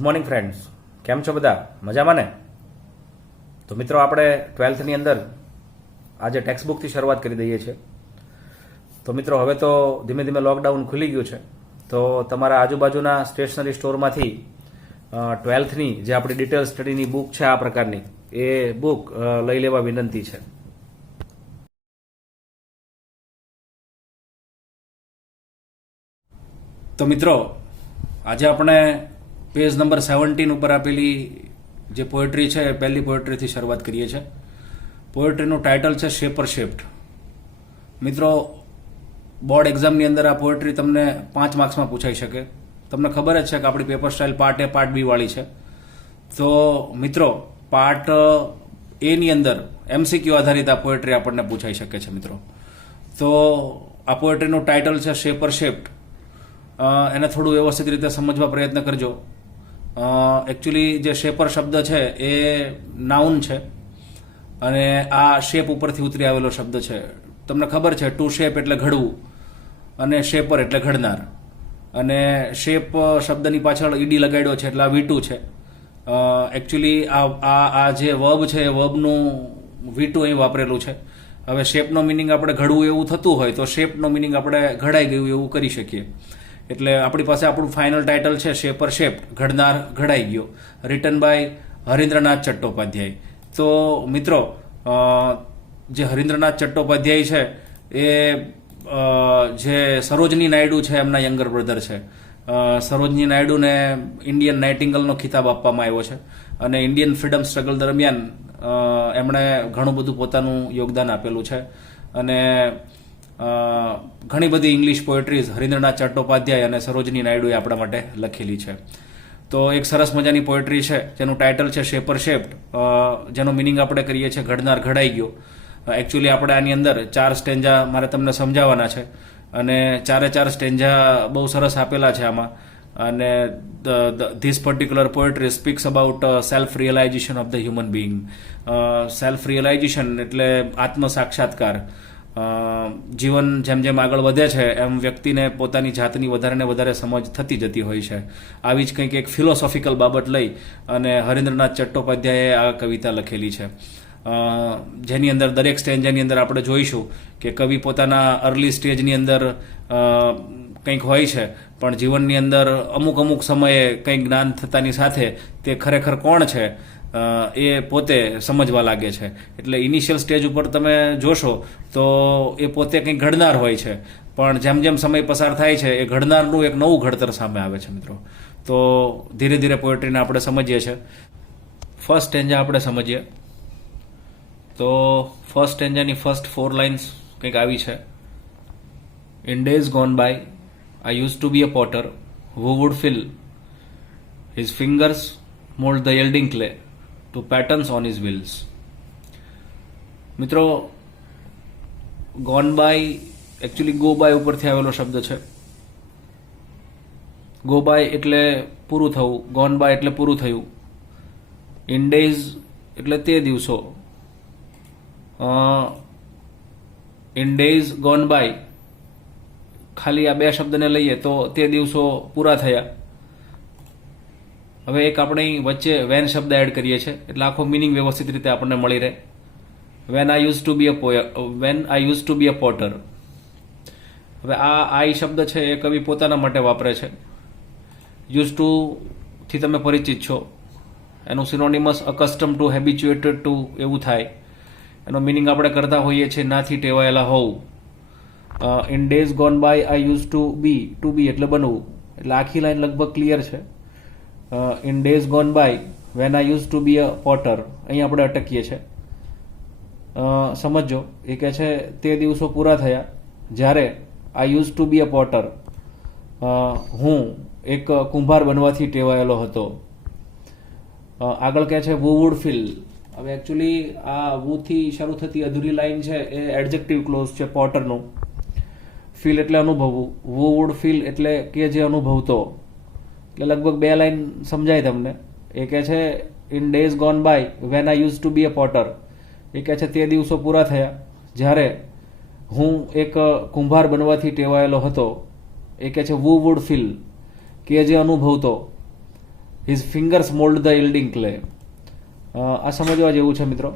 Good morning friends, કેમ છો બધા? મજામાં ને? તો મિત્રો, આપણે 12થની અંદર આજે ટેક્સ્ટ બુકથી શરૂઆત કરી દઈએ છીએ. તો મિત્રો, હવે તો ધીમે ધીમે લોકડાઉન ખુલી ગયું છે, તો તમારા આજુબાજુના સ્ટેશનરી સ્ટોરમાંથી 12થની જે આપણી ડિટેલ સ્ટડીની બુક છે આ પ્રકારની, એ બુક લઈ લેવા વિનંતી છે. તો મિત્રો, આજે આપણે પેજ નંબર 17 ઉપર આપેલી જે પોએટ્રી છે એ પહેલી પોએટ્રીથી શરૂઆત કરીએ છીએ. પોએટ્રીનું ટાઇટલ છે શેપર શેપ્ડ. મિત્રો, બોર્ડ એક્ઝામની અંદર આ પોએટ્રી તમને 5 માર્ક્સમાં પૂછાઈ શકે. તમને ખબર જ છે કે આપણી પેપર સ્ટાઇલ પાર્ટ એ પાર્ટ બી વાળી છે. તો મિત્રો, પાર્ટ એની અંદર એમસીક્યુ આધારિત આ પોએટ્રી આપણને પૂછાઈ શકે છે. મિત્રો, તો આ પોએટ્રીનું ટાઇટલ છે શેપર શેપ્ડ. એને થોડું વ્યવસ્થિત રીતે સમજવા પ્રયત્ન કરજો. એકચ્યુઅલી જે શેપર શબ્દ છે એ નાઉન છે અને આ શેપ ઉપરથી ઉતરી આવેલો શબ્દ છે. તમને ખબર છે, ટુ શેપ એટલે ઘડવું અને શેપર એટલે ઘડનાર. અને શેપ શબ્દની પાછળ ઈડી લગાડ્યો છે એટલે આ V2 છે. એકચ્યુઅલી આ જે વર્બ છે એ વર્બનું V2 અહીં વાપરેલું છે. હવે શેપનો મિનિંગ આપણે ઘડવું એવું થતું હોય તો શેપનો મિનિંગ આપણે ઘડાઈ ગયું એવું કરી શકીએ. એટલે આપણી પાસે આપણું ફાઇનલ ટાઇટલ છે શેપર શેપ્ડ, ઘડનાર ઘડાઈ ગયો, રિટન બાય હરીન્દ્રનાથ ચટ્ટોપાધ્યાય. તો મિત્રો, જે હરીન્દ્રનાથ ચટ્ટોપાધ્યાય છે એ જે સરોજની નાયડુ છે એમના યંગર બ્રધર છે. સરોજની નાયડુને ઇન્ડિયન નાઇટિંગલનો ખિતાબ આપવામાં આવ્યો છે અને ઇન્ડિયન ફ્રીડમ સ્ટ્રગલ દરમિયાન એમણે ઘણું બધું પોતાનું યોગદાન આપેલું છે. અને ઘણી બધી ઇંગ્લિશ પોએટ્રીઝ હરીન્દ્રનાથ ચટ્ટોપાધ્યાય અને સરોજની નાયડુએ આપણા માટે લખેલી છે. તો એક સરસ મજાની પોએટ્રી છે જેનું ટાઇટલ છે શેપર શેપ્ડ, જેનો મિનિંગ આપણે કરીએ છીએ ઘડનાર ઘડાઈ ગયો. એકચ્યુઅલી આપણે આની અંદર 4 સ્ટેન્જા મારે તમને સમજાવવાના છે અને 4 સ્ટેન્જા બહુ સરસ આપેલા છે આમાં. અને this particular poetry speaks about self realisation of the human being. Self realisation એટલે આત્મ સાક્ષાત્કાર. જીવન જેમ જેમ આગળ વધે છે એમ વ્યક્તિને પોતાની જાતની વધારે ને વધારે સમજ થતી જતી હોય છે. આવી જ કંઈક એક ફિલોસોફિકલ બાબત લઈ અને હરીન્દ્રનાથ ચટ્ટોપાધ્યાયે આ કવિતા લખેલી છે. જેની અંદર દરેક સ્ટેન્જાની અંદર આપણે જોઈશું કે કવિ પોતાના અર્લી સ્ટેજની અંદર કંઈક હોય છે, પણ જીવનની અંદર અમુક સમયે કંઈક જ્ઞાન થતાની સાથે તે ખરેખર કોણ છે એ પોતે સમજવા લાગે છે. એટલે ઇનિશિયલ સ્ટેજ ઉપર તમે જોશો તો એ પોતે કંઈક ઘડનાર હોય છે, પણ જેમ જેમ સમય પસાર થાય છે એ ઘડનારનું એક નવું ઘડતર સામે આવે છે. મિત્રો, તો ધીરે ધીરે પોએટ્રીને આપણે સમજીએ છીએ. ફર્સ્ટ સ્ટેન્જા આપણે સમજીએ તો ફર્સ્ટ સ્ટેન્જાની ફર્સ્ટ 4 લાઇન્સ કંઈક આવી છે. In days gone by I use to be a potter who would fill his fingers mold the yielding clay to patterns on his wheels. મિત્રો, gone by actually go by ઉપરથી આવેલો શબ્દ છે. Go by એટલે પૂરું થવું, gone by એટલે પૂરું થયું. ઇન ડેઝ એટલે તે દિવસો. ઇન ડેઝ ગોન બાય ખાલી આ 2 શબ્દને લઈએ તો તે દિવસો પૂરા થયા. હવે એક આપણે વચ્ચે વેન શબ્દ એડ કરીએ છીએ એટલે આખો મિનિંગ વ્યવસ્થિત રીતે આપણને મળી રહે. When I use to be a potter. હવે આ આઈ શબ્દ છે એ કવિ પોતાના માટે વાપરે છે. યુઝ ટુ થી તમે પરિચિત છો, એનું સિનોનિમસ અકસ્ટમ ટુ, હેબિચ્યુએટેડ ટુ એવું થાય. એનો મિનિંગ આપણે કરતા હોઈએ છીએ નાથી ટેવાયેલા હોવું. In days gone by I use to be એટલે બનવું. એટલે આખી લાઈન લગભગ ક્લિયર છે. In days gone by when I use to be a potter, અહીં આપણે અટકીએ છીએ. સમજો, એ કહે છે તે દિવસો પૂરા થયા જ્યારે I use to be a potter, હું એક કુંભાર બનવાથી ટેવાયેલો હતો. આગળ કહે છે વુ વુડ ફીલ. હવે એકચ્યુઅલી આ વુથી શરૂ થતી અધૂરી લાઈન છે એ એડજેક્ટિવ ક્લોઝ છે પોટરનું. ફીલ એટલે અનુભવવું, વુ વુડ ફીલ એટલે કે જે અનુભવતો. એટલે લગભગ 2 લાઈન સમજાય તમને. એ કહે છે in days gone by when I use to be a potter, એ કહે છે તે દિવસો પૂરા થયા જ્યારે હું એક કુંભાર બનવાથી ટેવાયેલો હતો. એ કહે છે વુ વુડ ફીલ, કે જે અનુભવતો. His fingers mould the yielding clay. આ સમજવા જેવું છે મિત્રો.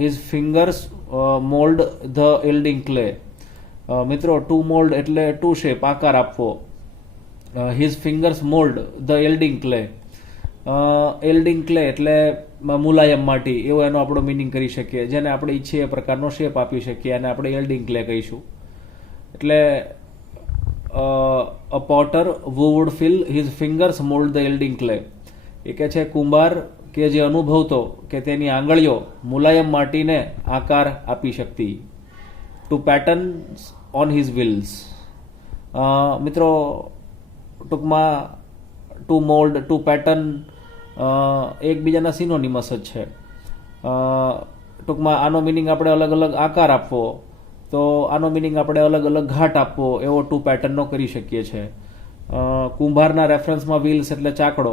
His fingers mould the yielding clay. મિત્રો ટુ મોલ્ડ એટલે ટુ શેપ, આકાર આપવો. His fingers mould the yielding clay. yielding clay એટલે મુલાયમ માટી, એવો એનો આપણો મિનિંગ કરી શકીએ, જેને આપણે ઈચ્છીએ એ પ્રકારનો શેપ આપી શકીએ અને આપણે yielding ક્લે કહીશું. એટલે a potter who would fill his fingers mold the yielding clay. એ કે છે કુંભાર કે જે અનુભવતો કે તેની આંગળીઓ મુલાયમ માટીને આકાર આપી શકતી. To patterns on his wheels. મિત્રો ટૂંકમાં ટુ મોલ્ડ, ટુ પેટર્ન એકબીજાના સિનોનિમસ જ છે. ટૂંકમાં આનો મિનિંગ આપણે અલગ અલગ આકાર આપવો, તો આનો મિનિંગ આપણે અલગ અલગ ઘાટ આપવો, એવો ટુ પેટર્નનો કરી શકીએ છીએ. કુંભારના રેફરન્સમાં વ્હીલ્સ એટલે ચાકડો,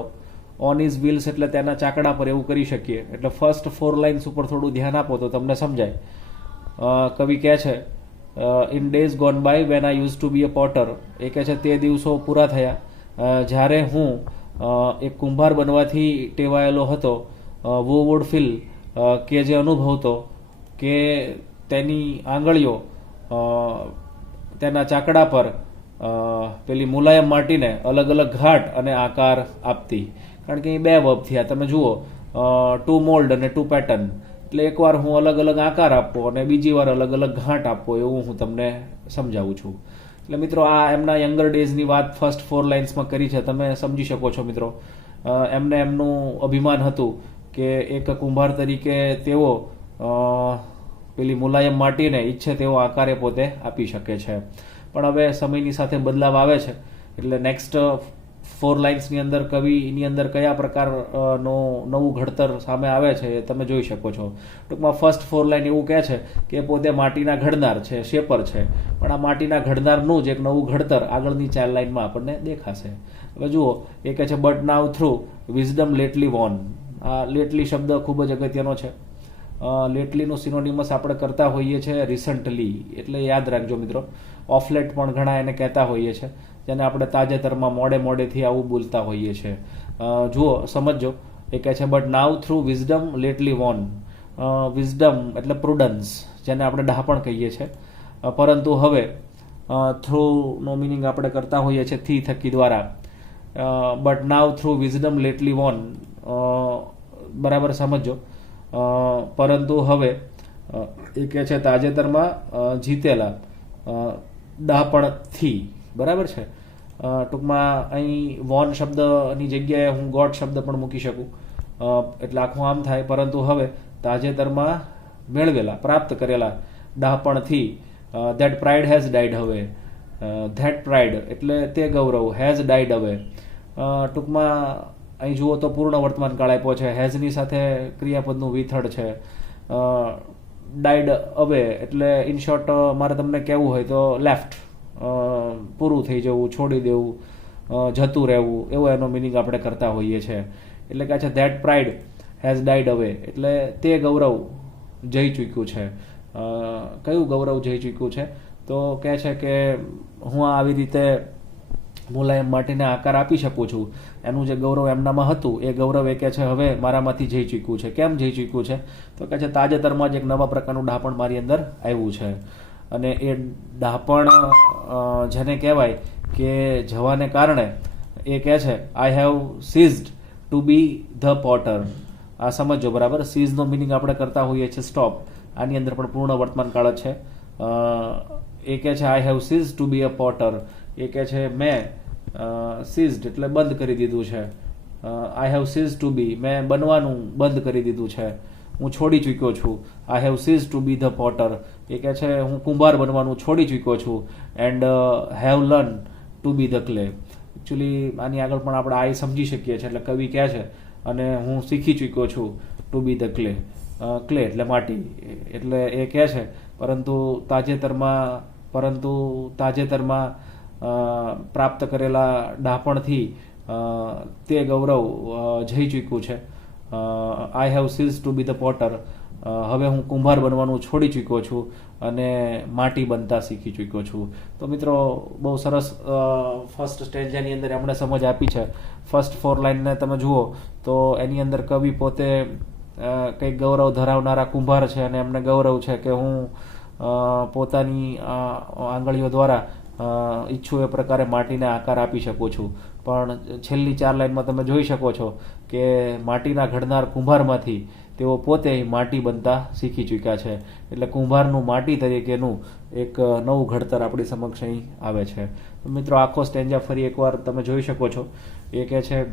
ઓન ઇઝ વ્હીલ્સ એટલે તેના ચાકડા પર, એવું કરી શકીએ. એટલે ફર્સ્ટ 4 લાઇન્સ ઉપર થોડું ધ્યાન આપો તો તમને સમજાય. કવિ કહે છે in days gone by when I use to be a potter. એ કહે છે તે દિવસો પૂરા થયા જ્યારે હું એક કુંભાર બનવાથી ટેવાયેલો હતો. વો વુડ ફીલ કે જે અનુભવતો કે તેની આંગળીઓ તેના ચાકડા પર પેલી મુલાયમ માટીને અલગ અલગ ઘાટ અને આકાર આપતી. કારણ કે એ બે વર્બ થયા, તમે જુઓ, ટુ મોલ્ડ અને ટુ પેટર્ન. એટલે એકવાર હું અલગ અલગ આકાર આપવો અને બીજી વાર અલગ અલગ ઘાટ આપવો, એવું હું તમને સમજાવું છું. એટલે મિત્રો આ એમના યંગર ડેઝની વાત ફર્સ્ટ 4 લાઇન્સમાં કરી છે, તમે સમજી શકો છો મિત્રો. એમને એમનું અભિમાન હતું કે એક કુંભાર તરીકે તેઓ પેલી મુલાયમ માટીને ઈચ્છે તેવો આકારે પોતે આપી શકે છે. પણ હવે સમયની સાથે બદલાવ આવે છે, એટલે નેક્સ્ટ 4 લાઇન્સની અંદર કવિની અંદર કયા પ્રકારનું નવું ઘડતર સામે આવે છે એ તમે જોઈ શકો છો. ટૂંકમાં ફર્સ્ટ 4 લાઇન એવું કહે છે કે પોતે માટીના ઘડનાર છે, શેપર છે, પણ આ માટીના ઘડનારનું જ એક નવું ઘડતર આગળની 4 લાઇનમાં આપણને દેખાશે. હવે જુઓ, એ કહે છે but now through wisdom lately won. આ લેટલી શબ્દ ખૂબ જ અગત્યનો છે. લેટલીનું સિનોનિમસ આપણે કરતા હોઈએ છીએ રિસન્ટલી, એટલે યાદ રાખજો મિત્રો. ઓફલેટ પણ ઘણા એને કહેતા હોઈએ છીએ, જેને આપણે તાજેતરમાં મોડેથી આવું બોલતા હોઈએ છીએ. જુઓ, સમજો. એ કહે છે but now through wisdom lately won. Wisdom એટલે પ્રુડન્સ, જેને આપણે ડહાપણ કહીએ છીએ. પરંતુ હવે થ્રુનો મિનિંગ આપણે કરતા હોઈએ છીએ થી થકી દ્વારા. But now through wisdom lately won, બરાબર સમજો. પરંતુ હવે એ કહે છે તાજેતરમાં જીતેલા ડહાપણથી, બરાબર છે. ટૂંકમાં અહીં વોન શબ્દની જગ્યાએ હું ગોડ શબ્દ પણ મૂકી શકું, એટલે આખું આમ થાય. પરંતુ હવે તાજેતરમાં મેળવેલા, પ્રાપ્ત કરેલા ડહાપણથી. ધેટ પ્રાઇડ હેઝ ડાઇડ હવે. ધેટ પ્રાઇડ એટલે તે ગૌરવ, હેઝ ડાઇડ હવે. ટૂંકમાં અહીં જુઓ તો પૂર્ણ વર્તમાન કાળ આપ્યો છે, હેઝની સાથે ક્રિયાપદનું વિથડ છે. ડાઇડ અવે એટલે ઇન શોર્ટ મારે તમને કહેવું હોય તો લેફ્ટ, પૂરું થઈ જવું, છોડી દેવું, જતું રહેવું, એવો એનો મિનિંગ આપણે કરતા હોઈએ છીએ. એટલે કહે છે ધેટ પ્રાઇડ હેઝ ડાઇડ અવે, એટલે તે ગૌરવ જઈ ચૂક્યું છે. કયું ગૌરવ જઈ ચૂક્યું છે? તો કહે છે કે હું આવી રીતે મુલાયમ માટીને આકાર આપી શકું છું. એનું જે ગૌરવ એમનામાં હતું એ ગૌરવ એ કહે છે હવે મારામાંથી જઈ ચૂક્યું છે. કેમ જઈ ચૂક્યું છે? તો કહે છે તાજેતરમાં જ એક નવા પ્રકારનું ડહાપણ મારી અંદર આવ્યું છે. અને એ ડહાપણ જેને કહેવાય કે જવાને કારણે એ કહે છે I have ceased to be the potter. આ સમજો બરાબર. સીઝનો મિનિંગ આપણે કરતા હોઈએ છીએ સ્ટોપ. આની અંદર પણ પૂર્ણ વર્તમાન કાળ છે. એ કહે છે I have cease to be a potter. એ કહે છે મેં સીઝડ એટલે બંધ કરી દીધું છે. I have cease to be, મેં બનવાનું બંધ કરી દીધું છે, હું છોડી ચૂક્યો છું. I have cease to be the potter. એ કહે છે હું કુંભાર બનવાનું છોડી ચૂક્યો છું. And have learn to be the clay. Actually આની આગળ પણ આપણે આઈ સમજી શકીએ છીએ. એટલે કવિ કહે છે અને હું શીખી ચૂક્યો છું to be the clay. Clay એટલે માટી. એટલે એ કહે છે પરંતુ તાજેતરમાં પ્રાપ્ત કરેલા ડહાપણથી તે ગૌરવ જઈ ચૂક્યું છે. I have cease to be the potter. હવે હું કુંભાર બનવાનું છોડી ચૂક્યો છું અને માટી બનતા શીખી ચૂક્યો છું. તો મિત્રો બહુ સરસ ફર્સ્ટ સ્ટેન્જાની અંદર એમણે સમજ આપી છે. ફર્સ્ટ 4 લાઇનને તમે જુઓ તો એની અંદર કવિ પોતે કંઈક ગૌરવ ધરાવનારા કુંભાર છે અને એમને ગૌરવ છે કે હું પોતાની આંગળીઓ દ્વારા ઈચ્છું એ પ્રકારે માટીને આકાર આપી શકું છું. પણ છેલ્લી 4 લાઇનમાં તમે જોઈ શકો છો કે માટીના ઘડનાર કુંભારમાંથી તેઓ પોતે માટી બનતા શીખી ચૂક્યા છે. એટલે કુંભારનું માટી તરીકેનું એક નવું ઘડતર આપણી સમક્ષ અહીં આવે છે. મિત્રો આખો સ્ટેન્જા ફરી એકવાર તમે જોઈ શકો છો. એ કહે છે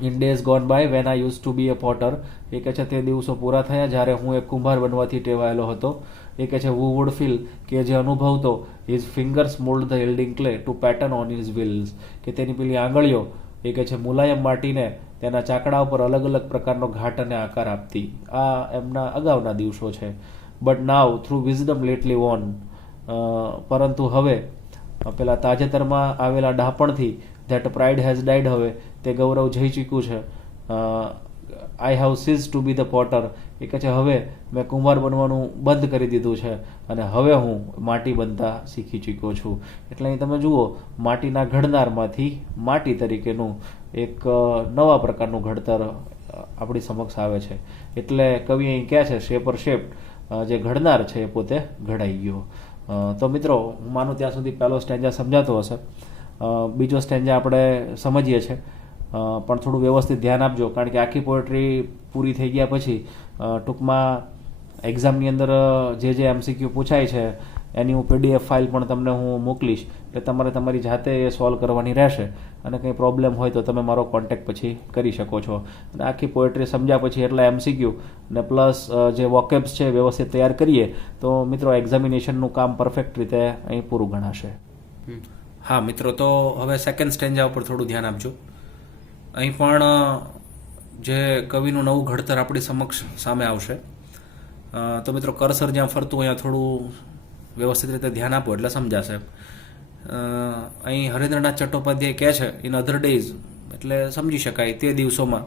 in days gone by when I use to be a potter. એ કહે છે તે દિવસો પૂરા થયા જ્યારે હું એક કુંભાર બનવાથી ટેવાયેલો હતો. એ કહે છે હુ વુડ ફીલ કે જે અનુભવતો his fingers mould the yielding clay to pattern on his wheels. કે તેની પેલી આંગળીઓ એ કહે છે મુલાયમ માટીને તેના ચાકડા ઉપર અલગ અલગ પ્રકારનો ઘાટ અને આકાર આપતી. આ એમના અગાઉના દિવસો છે. But now through wisdom lately won. પરંતુ હવે પેલા તાજેતરમાં આવેલા ડાપણથી ધેટ પ્રાઇડ હેઝ ડાઇડ. હવે તે ગૌરવ જઈ ચૂક્યું છે. I have cease to be the potter. એ કહે છે હવે મેં કુંભાર બનવાનું બંધ કરી દીધું છે અને હવે હું માટી બનતા શીખી ચૂક્યો છું. એટલે અહીં તમે જુઓ માટીના ઘડનારમાંથી માટી તરીકેનું એક નવા પ્રકારનું ઘડતર આપણી સમક્ષ આવે છે. એટલે કવિ અહીં કહે છે શેપર શેપ્ડ, જે ઘડનાર છે એ પોતે ઘડાઈ ગયો. તો મિત્રો હું માનું ત્યાં સુધી પહેલો સ્ટેન્જા સમજાતો હશે. બીજો સ્ટેન્જા આપણે સમજીએ છીએ, પણ થોડું વ્યવસ્થિત ધ્યાન આપજો કારણ કે આખી પોએટ્રી પૂરી થઈ ગયા પછી ટૂંકમાં એક્ઝામની અંદર જે MCQ પૂછાય છે એની હું PDF ફાઇલ પણ તમને હું મોકલીશ. એટલે તમારે તમારી જાતે એ સોલ્વ કરવાની રહેશે અને કંઈ પ્રોબ્લેમ હોય તો તમે મારો કોન્ટેક્ટ પછી કરી શકો છો. અને આખી પોએટ્રી સમજ્યા પછી એટલા MCQ ને પ્લસ જે વોકેબ્સ છે વ્યવસ્થિત તૈયાર કરીએ તો મિત્રો એક્ઝામિનેશનનું કામ પરફેક્ટ રીતે અહીં પૂરું ગણાશે. હા મિત્રો, તો હવે સેકન્ડ સ્ટેન્જા ઉપર થોડું ધ્યાન આપજો. અહીં પણ જે કવિનું નવું ઘડતર આપણી સમક્ષ સામે આવશે. તો મિત્રો કર્સર જ્યાં ફરતું અહીંયા થોડું વ્યવસ્થિત રીતે ધ્યાન આપો એટલે સમજાશે. અહીં હરેન્દ્રનાથ ચટ્ટોપાધ્યાય કહે છે ઇન અધર ડેઝ એટલે સમજી શકાય તે દિવસોમાં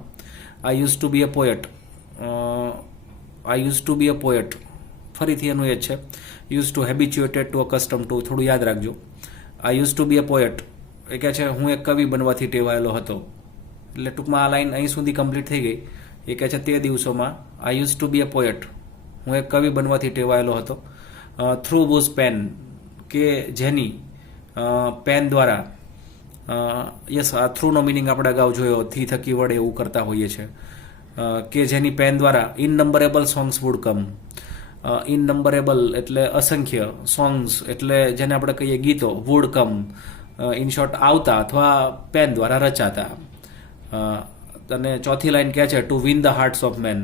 I use to be a poet. I use to be a poet ફરીથી એનું એ જ છે. Use to habituated to a custom to. થોડું યાદ રાખજો. I use to be a poet એ કહે છે હું એક કવિ બનવાથી ટેવાયેલો હતો. એટલે ટૂંકમાં આ લાઈન અહીં સુધી કમ્પ્લીટ થઈ ગઈ. એ કહે છે તે દિવસોમાં I use to be a poet, હું એક કવિ બનવાથી ટેવાયેલો હતો. થ્રુ વોઝ પેન, કે જેની પેન દ્વારા, યસ આ થ્રુનો મિનિંગ આપણે અગાઉ જોયો, થી થકી વડે એવું કરતા હોઈએ છીએ. કે જેની પેન દ્વારા ઇનનંબરેબલ સોંગ્સ વુડ કમ. ઇનનંબરેબલ એટલે અસંખ્ય, સોંગ્સ એટલે જેને આપણે કહીએ ગીતો, વુડ કમ ઇન શોર્ટ આવતા અથવા પેન દ્વારા રચાતા. અને ચોથી લાઈન કહે છે to win the hearts of men.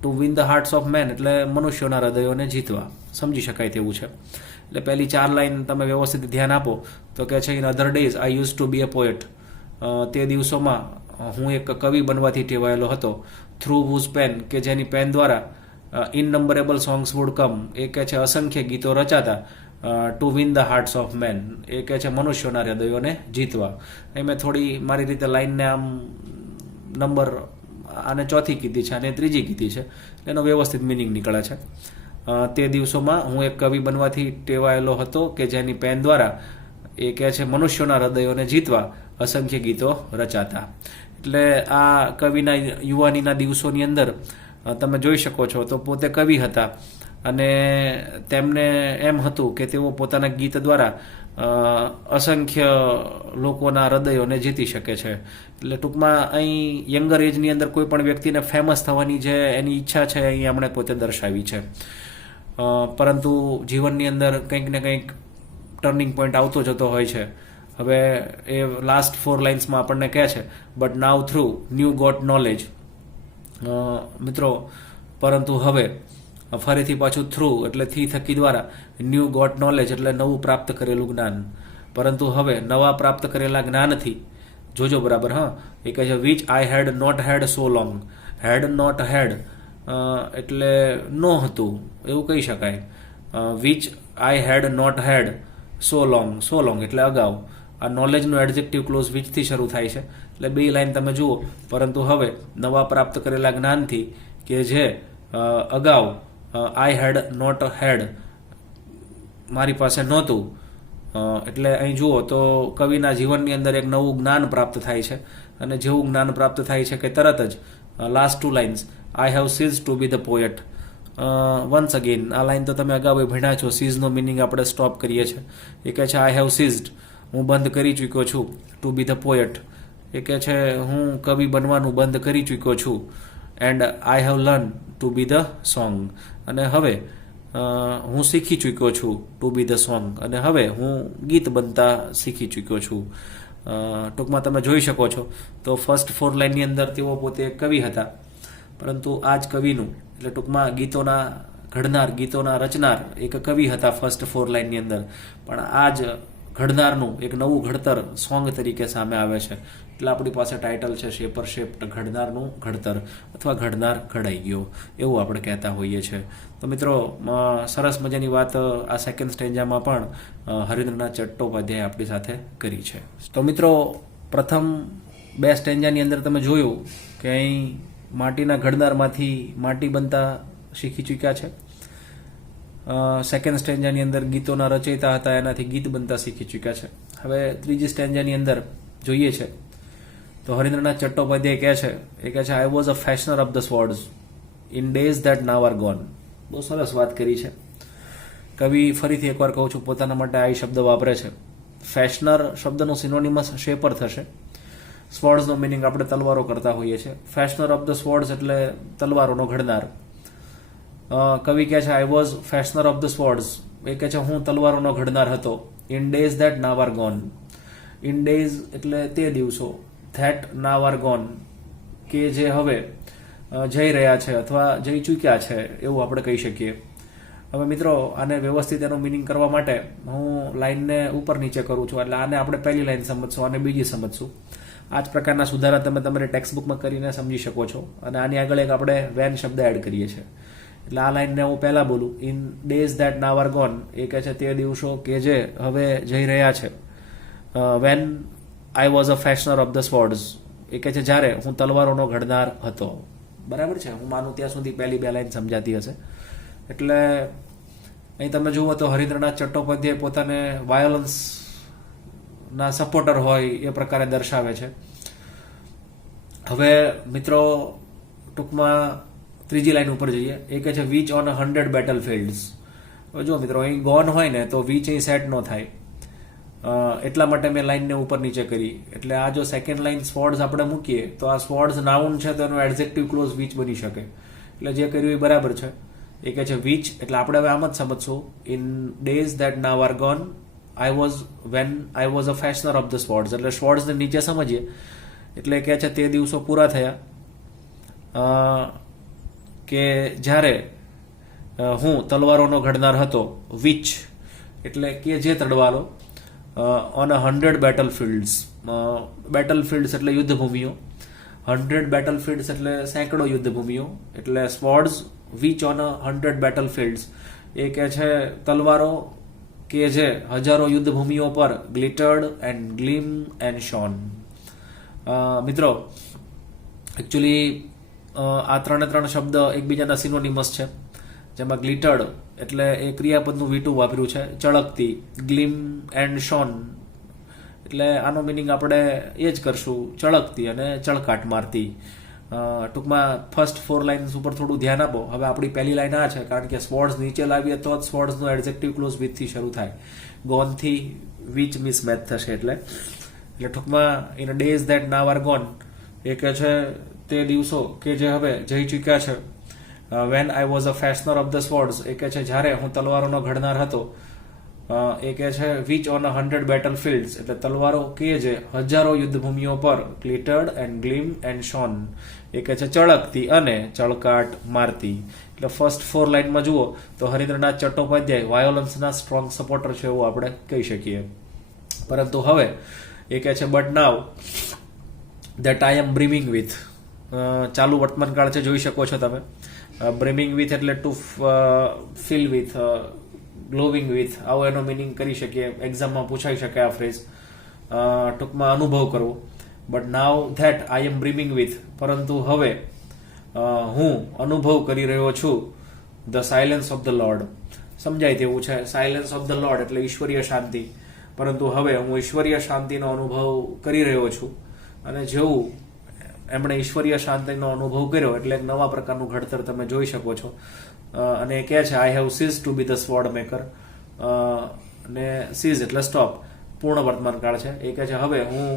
To win the hearts of men એટલે મનુષ્યોના હૃદયોને જીતવા. સમજી શકાય તેવું છે. એટલે પહેલી 4 લાઈન તમે વ્યવસ્થિત ધ્યાન આપો તો કહે છે in other days I use to be a poet. તે દિવસોમાં હું એક કવિ બનવાથી ટેવાયેલો હતો. થ્રુ વૂઝ પેન, કે જેની પેન દ્વારા ઇનનંબરેબલ સોંગ્સ વુડ કમ, એ કહે છે અસંખ્ય ગીતો રચાતા. To win the hearts of men એ કહે છે મનુષ્યોના હૃદયોને જીતવા. એ મેં થોડી મારી રીતે લાઈનને આમ નંબર આને ચોથી કીધી છે અને ત્રીજી કીધી છે, એનો વ્યવસ્થિત મિનિંગ નીકળે છે. તે દિવસોમાં હું એક કવિ બનવાથી ટેવાયેલો હતો કે જેની પેન દ્વારા એ કહે છે મનુષ્યોના હૃદયોને જીતવા અસંખ્ય ગીતો રચાતા. એટલે આ કવિના યુવાનીના દિવસોની અંદર તમે જોઈ શકો છો તો પોતે કવિ હતા અને તેમને એમ હતું કે તેઓ પોતાના ગીત દ્વારા અસંખ્ય લોકોના હૃદયોને જીતી શકે છે. એટલે ટૂંકમાં અહીં યંગર એજની અંદર કોઈ પણ વ્યક્તિને ફેમસ થવાની જે એની ઈચ્છા છે અહીં એમણે પોતે દર્શાવી છે. પરંતુ જીવનની અંદર કંઈક ને કંઈક ટર્નિંગ પોઈન્ટ આવતો જતો હોય છે. હવે એ લાસ્ટ 4 લાઇન્સમાં આપણને કહે છે but now through new got knowledge. મિત્રો પરંતુ હવે ફરીથી પાછું થ્રુ એટલે થી થકી દ્વારા, ન્યૂ ગોટ નોલેજ એટલે નવું પ્રાપ્ત કરેલું જ્ઞાન. પરંતુ હવે નવા પ્રાપ્ત કરેલા જ્ઞાનથી જોજો બરાબર. હા, એ કહે છે which I had not had so long. Had not had એટલે નો હતું એવું કહી શકાય. Which I had not had so long એટલે અગાઉ. આ નોલેજનું એડજેક્ટિવ ક્લોઝ વિચથી શરૂ થાય છે. એટલે 2 લાઈન તમે જુઓ. પરંતુ હવે નવા પ્રાપ્ત કરેલા જ્ઞાનથી કે જે અગાઉ આઈ હેડ નોટ હેડ મારી પાસે નહોતું, એટલે અહીં જુઓ તો કવિના જીવનની અંદર એક નવું જ્ઞાન પ્રાપ્ત થાય છે, અને જેવું જ્ઞાન પ્રાપ્ત થાય છે કે તરત જ last 2 lines I have cease to be the poet. Once again આ લાઇન તો તમે અગાઉ ભણ્યા છો. સીઝનો મિનિંગ આપણે સ્ટોપ કરીએ છીએ. એ કહે છે આઈ હેવ સીઝડ, હું બંધ કરી ચૂક્યો છું, ટુ બી ધ પોએટ, એ કહે છે હું કવિ બનવાનું બંધ કરી ચૂક્યો છું. And I have learn to be the song, અને હવે હું શીખી ચૂક્યો છું ટુ બી ધ સોંગ, અને હવે હું ગીત બનતા શીખી ચૂક્યો છું. ટૂંકમાં તમે જોઈ શકો છો તો ફર્સ્ટ 4 લાઇનની અંદર તેઓ પોતે એક કવિ હતા, પરંતુ આ જ કવિનું એટલે ટૂંકમાં ગીતોના ઘડનાર, ગીતોના રચનાર એક કવિ હતા ફર્સ્ટ 4 લાઇનની અંદર, પણ આ જ ઘડનારનું એક નવું ઘડતર સોંગ તરીકે સામે આવે છે. એટલે આપણી પાસે ટાઇટલ છે શેપર શેપ્ડ, ઘડનારનું ઘડતર અથવા ઘડનાર ઘડાઈ ગયો, એવું આપણે કહેતા હોઈએ છીએ. તો મિત્રો સરસ મજાની વાત આ સેકન્ડ સ્ટેન્જામાં પણ હરીન્દ્રનાથ ચટ્ટોપાધ્યાય આપણી સાથે કરી છે. તો મિત્રો પ્રથમ 2 સ્ટેન્જાની અંદર તમે જોયું કે અહીં માટીના ઘડનારમાંથી માટી બનતા શીખી ચૂક્યા છે. સેકન્ડ સ્ટેન્જાની અંદર ગીતોના રચયિતા હતા, એનાથી ગીત બનતા શીખી ચૂક્યા છે. હવે ત્રીજી સ્ટેન્જાની અંદર જોઈએ છે તો હરીન્દ્રનાથ ચટ્ટોપાધ્યાય કહે છે, એ કહે છે I was a fashioner of the swords in days that now are gone. બહુ સરસ વાત કરી છે. કવિ ફરીથી એકવાર કહું છું પોતાના માટે આ શબ્દ વાપરે છે. ફેશનર શબ્દનું સિનોનિમસ શેપર થશે. સ્વોર્ડ્સનો મિનિંગ આપણે તલવારો કરતા હોઈએ છીએ. ફેશનર ઓફ ધ સ્વોર્ડ્સ એટલે તલવારોનો ઘડનાર. કવિ કહે છે I was fashioner of the swords, એ કહે છે હું તલવારોનો ઘડનાર હતો. In days that now are gone. In days એટલે તે દિવસો, ધેટ નાવ આર ગોન કે જે હવે જઈ રહ્યા છે અથવા જઈ ચૂક્યા છે, એવું આપણે કહી શકીએ. હવે મિત્રો આને વ્યવસ્થિત એનો મિનિંગ કરવા માટે હું લાઇનને ઉપર નીચે કરું છું, એટલે આને આપણે પહેલી લાઇન સમજશું અને બીજી સમજશું. આ જ પ્રકારના સુધારા તમે તમારી ટેક્સ્ટબુકમાં કરીને સમજી શકો છો. અને આની આગળ એક આપણે વેન શબ્દ એડ કરીએ છીએ. એટલે આ લાઇનને હું પહેલા બોલું, in days that now are gone, એ કહે છે તે દિવસો કે જે હવે જઈ રહ્યા છે. When I was a fashioner of the swords, એ કહે છે જ્યારે હું તલવારોનો ઘડનાર હતો. બરાબર છે, હું માનું ત્યાં સુધી પહેલી 2 લાઇન સમજાતી હશે. એટલે અહીં તમે જુઓ તો હરીન્દ્રનાથ ચટ્ટોપાધ્યાય પોતાને વાયોલન્સના સપોર્ટર હોય એ પ્રકારે દર્શાવે છે. હવે મિત્રો ટૂંકમાં ત્રીજી લાઇન ઉપર જઈએ. એ કહે છે વીચ ઓન 100 બેટલ ફિલ્ડ્સ. હવે જો મિત્રો અહીં ગોન હોય ને તો વીચ અહીં સેટ ન થાય, એટલા માટે મેં લાઇનને ઉપર નીચે કરી. એટલે આ જો સેકન્ડ લાઇન સ્વોર્ડ્સ આપણે મૂકીએ તો આ સ્વોર્ડ્સ નાઉન છે તો એનો એડજેક્ટિવ ક્લોઝ વીચ બની શકે. એટલે જે કર્યું એ બરાબર છે. એ કહે છે વીચ એટલે આપણે હવે આમ જ સમજશું, in days that now are gone when I was a fashioner of the swords. એટલે સ્વોર્ડ્સને નીચે સમજીએ એટલે કહે છે તે દિવસો પૂરા થયા કે જ્યારે હું તલવારોનો ઘડનાર હતો. વિચ એટલે કે જે તલવારો on 100 battle fields. Battle fields એટલે યુદ્ધભૂમિઓ. 100 બેટલ ફિલ્ડ્સ એટલે સેંકડો યુદ્ધભૂમિઓ. એટલે swords which on 100 battle fields, એ કહે છે તલવારો કે જે હજારો યુદ્ધભૂમિઓ પર glittered and gleam and shone. મિત્રો એકચ્યુઅલી આ 3 શબ્દ એકબીજાના સિનોનિમસ છે, જેમાં ગ્લિટર્ડ એટલે એ ક્રિયાપદનું વીટું વાપર્યું છે, ચળકતી. ગ્લીમ એન્ડ શોન એટલે આનો મિનિંગ આપણે એ જ કરશું, ચળકતી અને ચળકાટ મારતી. ટૂંકમાં ફર્સ્ટ 4 લાઇન્સ ઉપર થોડું ધ્યાન આપો. હવે આપણી પહેલી લાઇન આ છે, કારણ કે સ્વોર્ડ્સ નીચે લાવીએ તો જ સ્વોર્ડ્સનો એડજેક્ટિવ ક્લોઝ વિથથી શરૂ થાય. ગોનથી વિચ મિસમેચ થશે. એટલે ટૂંકમાં in days that now are gone, એ કહે છે તે દિવસો કે જે હવે જઈ ચૂક્યા છે. When I was a fashioner of the swords, એ કહે છે જ્યારે હું તલવારોનો ઘડનાર હતો. એ કહે છે વિચ ઓન 100 બેટલ ફિલ્ડ્સ એટલે તલવારો કે જે હજારો યુદ્ધભૂમિઓ પર glittered and gleam and shown, એ કહે છે ચળકતી અને ચળકાટ મારતી. એટલે ફર્સ્ટ 4 લાઇનમાં જુઓ તો હરીન્દ્રનાથ ચટ્ટોપાધ્યાય વાયોલન્સના સ્ટ્રોંગ સપોર્ટર છે એવું આપણે કહી શકીએ. પરંતુ હવે એ કહે છે but now that I am brimming with. ચાલુ વર્તમાનકાળ છે, જોઈ શકો છો તમે. બ્રીમિંગ વિથ એટલે to fill with, glowing with, આવો એનો મિનિંગ કરી શકીએ. એક્ઝામમાં પૂછાઈ શકે આ ફ્રેઝ. ટૂંકમાં અનુભવ કરવો. But now that I am brimming with, પરંતુ હવે હું અનુભવ કરી રહ્યો છું the silence of the Lord. સમજાય તેવું છે. સાયલેન્સ ઓફ ધ લોર્ડ એટલે ઈશ્વરીય શાંતિ. પરંતુ હવે હું ઈશ્વરીય શાંતિનો અનુભવ કરી રહ્યો છું. અને જેવું એમણે ઈશ્વરીય શાંતિનો અનુભવ કર્યો એટલે એક નવા પ્રકારનું ઘડતર તમે જોઈ શકો છો. અને એ કહે છે I have cease to be the sword maker. ને સીઝ એટલે સ્ટોપ, પૂર્ણ વર્તમાન કાળ છે. એ કહે છે હવે હું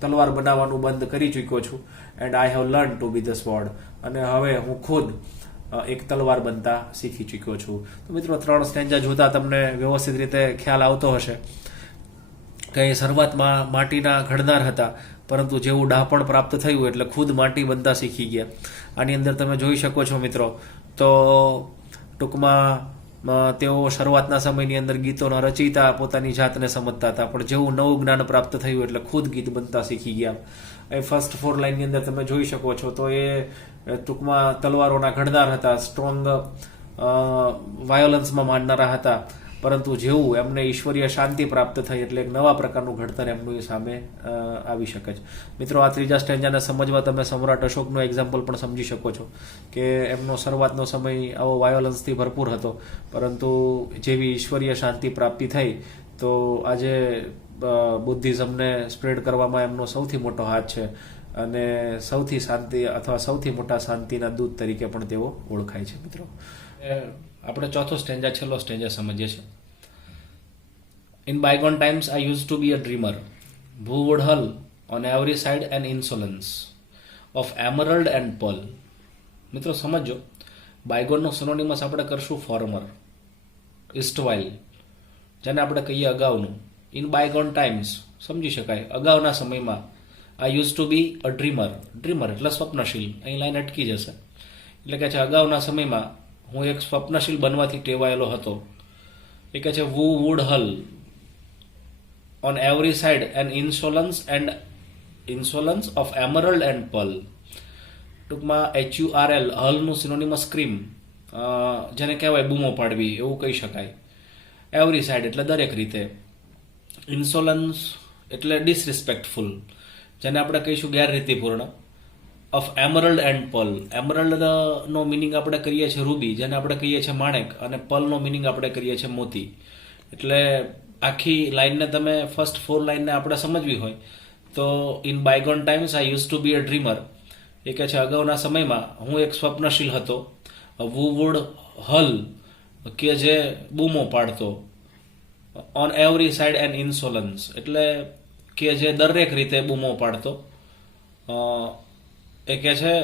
તલવાર બનાવવાનું બંધ કરી ચૂક્યો છું. And I have learn to be the sword. અને હવે હું ખુદ એક તલવાર બનતા શીખી ચૂક્યો છું. તો મિત્રો 3 સ્ટેન્જા જોતા તમને વ્યવસ્થિત રીતે ખ્યાલ આવતો હશે કે શરૂઆતમાં માટીના ઘડનાર હતા, પરંતુ જેવું ડાપણ પ્રાપ્ત થયું એટલે ખુદ માટી બનતા શીખી ગયા. આની અંદર તમે જોઈ શકો છો મિત્રો, તો ટૂંકમાં તેઓ શરૂઆતના સમયની અંદર ગીતોના રચયિતા પોતાની જાતને સમજતા હતા, પણ જેવું નવું જ્ઞાન પ્રાપ્ત થયું એટલે ખુદ ગીત બનતા શીખી ગયા. એ ફર્સ્ટ 4 લાઇનની અંદર તમે જોઈ શકો છો. તો એ ટૂંકમાં તલવારોના ઘડનાર હતા, સ્ટ્રોંગ વાયોલન્સમાં માનનારા હતા, પરંતુ જેવું એમને ઈશ્વરીય શાંતિ પ્રાપ્ત થઈ એટલે એક નવા પ્રકારનું ઘડતર એમનું સામે આવી શકે છે. મિત્રો આ 3જા સ્ટેન્જાને સમજવા તમે સમ્રાટ અશોકનું એક્ઝામ્પલ પણ સમજી શકો છો કે એમનો શરૂઆતનો સમય આવો વાયોલન્સથી ભરપૂર હતો, પરંતુ જેવી ઈશ્વરીય શાંતિ પ્રાપ્તિ થઈ તો આજે બુદ્ધિઝમને સ્પ્રેડ કરવામાં એમનો સૌથી મોટો હાથ છે. અને સૌથી શાંતિ અથવા સૌથી મોટા શાંતિના દૂત તરીકે પણ તેઓ ઓળખાય છે. મિત્રો આપણે ચોથો સ્ટેન્જા, છેલ્લો સ્ટેન્જા સમજીએ છીએ. In bygone times I use to be a dreamer who would hull on every side an insolence of emerald and pearl. મિત્રો સમજો, બાયગોનનો સિનોનિમસ આપણે કરશું ફોર્મર, ઇસ્ટવાઇલ, જેને આપણે કહીએ અગાઉનું. ઇન બાયગોન ટાઈમ્સ સમજી શકાય અગાઉના સમયમાં. I use to be a dreamer. Dreamer એટલે સ્વપ્નશીલ. અહીં લાઈન અટકી જશે. એટલે કે છે અગાઉના સમયમાં હું એક સ્વપ્નશીલ બનવાથી ટેવાયેલો હતો. એ કહે છે who would hull on every side an insolence of emerald and pearl. ટૂંકમાં HURL, હલનું સિનોનિમસ સ્ક્રીમ, જેને કહેવાય બૂમો પાડવી એવું કહી શકાય. એવરી સાઇડ એટલે દરેક રીતે. ઇન્સોલન્સ એટલે ડિસરિસ્પેક્ટફુલ, જેને આપણે કહીશું ગેરરીતિપૂર્ણ. Of emerald and pearl. એમરલ્ડનો મિનિંગ આપણે કરીએ છીએ રૂબી, જેને આપણે કહીએ છીએ માણેક, અને પર્લનો મિનિંગ આપણે કરીએ છીએ મોતી. એટલે આખી લાઈનને તમે ફર્સ્ટ 4 લાઈનને આપણે સમજવી હોય તો in bygone times I use to be a dreamer. એ કહે છે અગાઉના સમયમાં હું એક સ્વપ્નશીલ હતો. who would hull કે જે બૂમો પાડતો. ઓન એવરી સાઇડ એન ઇન્સોલન્સ એટલે કે જે દરેક રીતે બૂમો પાડતો. એ કહે છે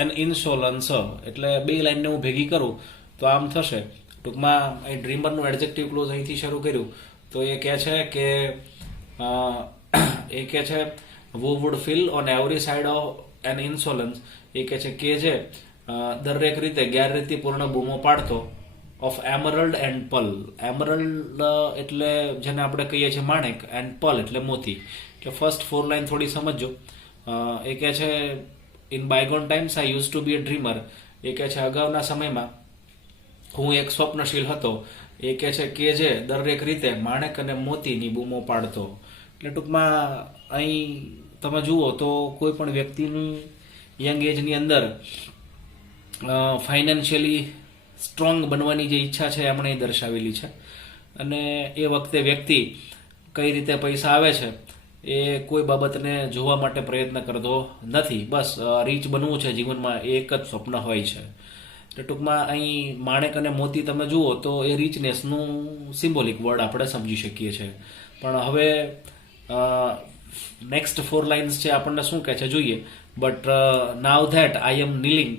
એન ઇન્સોલન્સ એટલે 2 લાઈનને હું ભેગી કરું તો આમ થશે. ટૂંકમાં એ ડ્રીમરનું એડજેક્ટિવ ક્લોઝ અહીંથી શરૂ કર્યું તો એ કહે છે કે who would fill on every side of an insolence. એ કહે છે કે જે દરેક રીતે ગેરરીતિપૂર્ણ બૂમો પાડતો. Of emerald and Perl. Emerald એટલે જેને આપણે કહીએ છીએ માણેક, એન્ડ પર્લ એટલે મોતી. એટલે ફર્સ્ટ 4 લાઈન થોડી સમજો. એ કહે છે in bygone times I use to be a dreamer. એ કહે છે અગાઉના સમયમાં હું એક સ્વપ્નશીલ હતો. એ કહે છે કે જે દરેક રીતે માણેક અને મોતીની બૂમો પાડતો. એટલે ટૂંકમાં અહીં તમે જુઓ તો કોઈ પણ વ્યક્તિની યંગ એજની અંદર ફાઇનાન્શિયલી સ્ટ્રોંગ બનવાની જે ઈચ્છા છે એમણે દર્શાવેલી છે. અને એ વખતે વ્યક્તિ કઈ રીતે પૈસા આવે છે એ કોઈ બાબતને જોવા માટે પ્રયત્ન કરતો નથી. બસ રીચ બનવું છે જીવનમાં, એક જ સ્વપ્ન હોય છે. એટલે ટૂંકમાં અહીં માણેક અને મોતી તમે જુઓ તો એ રીચનેસનું સિમ્બોલિક વર્ડ આપણે સમજી શકીએ છીએ. પણ હવે નેક્સ્ટ 4 લાઇન્સ છે આપણને શું કહે છે જોઈએ. But now that I am kneeling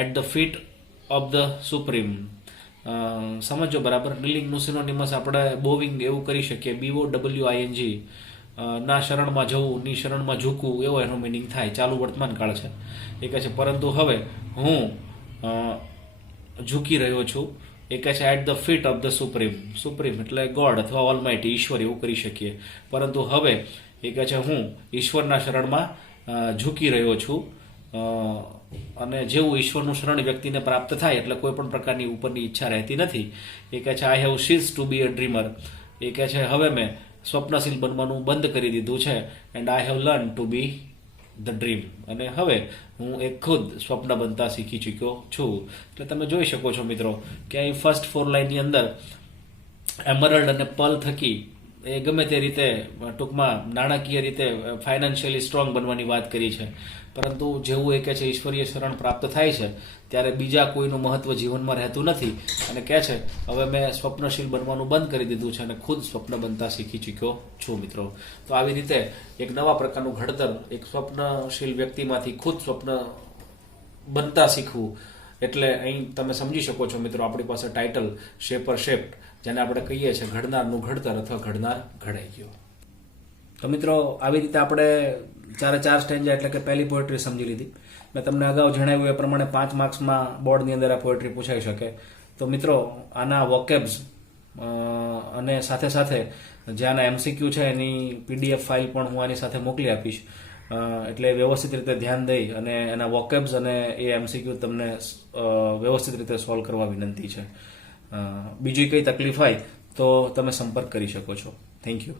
at the feet of the supreme. સમજો બરાબર. નીલિંગનું સિનોનિમસ આપણે બોવિંગ એવું કરી શકીએ, BOWING. ના શરણમાં જવું, ની શરણમાં ઝૂકવું એવો એનો મિનિંગ થાય. ચાલુ વર્તમાન કાળ છે. એ કહે છે પરંતુ હવે હું ઝૂકી રહ્યો છું. એ કહે છે at the feet of the supreme. Supreme એટલે ગોડ અથવા ઓલમાઇટી, ઈશ્વર એવું કરી શકીએ. પરંતુ હવે એ કહે છે હું ઈશ્વરના શરણમાં ઝૂકી રહ્યો છું. અને જેવું ઈશ્વરનું શરણ વ્યક્તિને પ્રાપ્ત થાય એટલે કોઈ પણ પ્રકારની ઉપરની ઈચ્છા રહેતી નથી. એ કહે છે I have cease to be a dreamer. એ કહે છે હવે મેં સ્વપ્નશીલ બનવાનું બંધ કરી દીધું છે. And I have learn to be the dream. અને હવે હું એક ખુદ સ્વપ્ન બનતા શીખી ચૂક્યો છું. એટલે તમે જોઈ શકો છો મિત્રો કે અહીં ફર્સ્ટ 4 લાઈનની અંદર એમરલ્ડ અને પલ થકી એ ગમે તે રીતે ટૂંકમાં નાણાકીય રીતે ફાઇનાન્શિયલી સ્ટ્રોંગ બનવાની વાત કરી છે. પરંતુ જેવું એ કહે છે ઈશ્વરીય શરણ પ્રાપ્ત થાય છે ત્યારે બીજા કોઈનું મહત્વ જીવનમાં રહેતું નથી અને કહે છે હવે મેં સ્વપ્નશીલ બનવાનું બંધ કરી દીધું છે અને ખુદ સ્વપ્ન બનતા શીખી ચૂક્યો છું મિત્રો. તો આવી રીતે એક નવા પ્રકારનું ઘડતર એક સ્વપ્નશીલ વ્યક્તિમાંથી ખુદ સ્વપ્ન બનતા શીખવું એટલે અહીં તમે સમજી શકો છો મિત્રો આપણી પાસે ટાઇટલ શેપર શેપ્ડ, જેને આપણે કહીએ છીએ ઘડનારનું ઘડતર અથવા ઘડનાર ઘડાઈ ગયો. તો મિત્રો આવી રીતે આપણે 4 સ્ટેન્જા એટલે કે પહેલી પોએટ્રી સમજી લીધી. મેં તમને અગાઉ જણાવ્યું એ પ્રમાણે 5 માર્ક્સમાં બોર્ડની અંદર આ પોએટ્રી પૂછાઈ શકે. તો મિત્રો આના વોકેબ્સ અને સાથે સાથે જે આના એમસીક્યુ છે એની પીડીએફ ફાઇલ પણ હું આની સાથે મોકલી આપીશ. એટલે વ્યવસ્થિત રીતે ધ્યાન દઈ અને એના વોકેબ્સ અને એ એમસીક્યુ તમને વ્યવસ્થિત રીતે સોલ્વ કરવા વિનંતી છે. બીજી કંઈ તકલીફ હોય તો તમે સંપર્ક કરી શકો છો. Thank you.